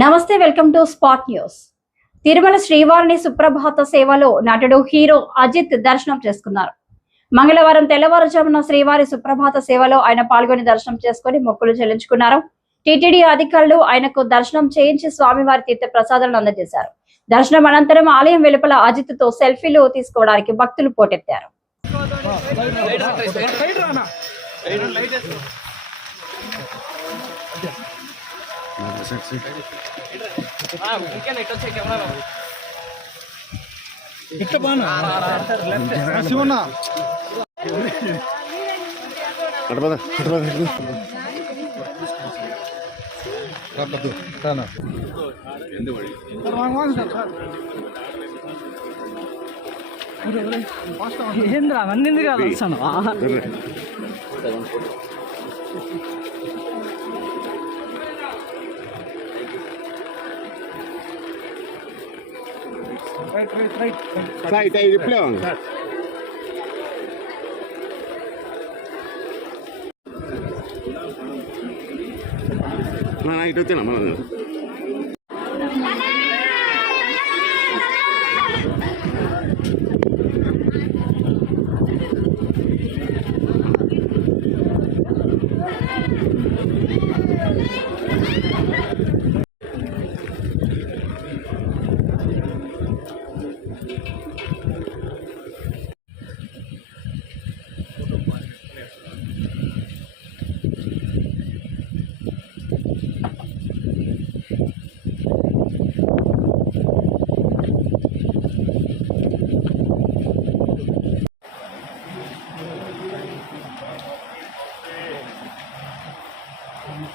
నమస్తే welcome to spot news. Tirumala శ్రీవారిని సుప్రభాత సేవలో నటుడు హీరో అజిత్ దర్శనం చేసుకున్నారు. మంగళవారం తెల్లవారుజామున శ్రీవారి సుప్రభాత సేవలో ఆయన పాల్గొని దర్శనం చేసుకుని మొక్కులు చెల్లించుకున్నారు. టీటీడీ అధికారులు ఆయనకు దర్శనం చేయించి స్వామివారి తీర్థ ప్రసాదాలను అందజేశారు. దర్శనం అనంతరం ఆలయం వెలుపల అజిత్తో సెల్ఫీలు తీసుకోవడానికి భక్తులు పోటెత్తారు. ఇట్లా బానా శివన్న అటుపద అటుపద రాకద్దు రానా ఏంద్ర? అవన్నీ ఎందుకు అలా వస్తాను Right, right, right. Flight aeroplane. Mana itu tidak mana.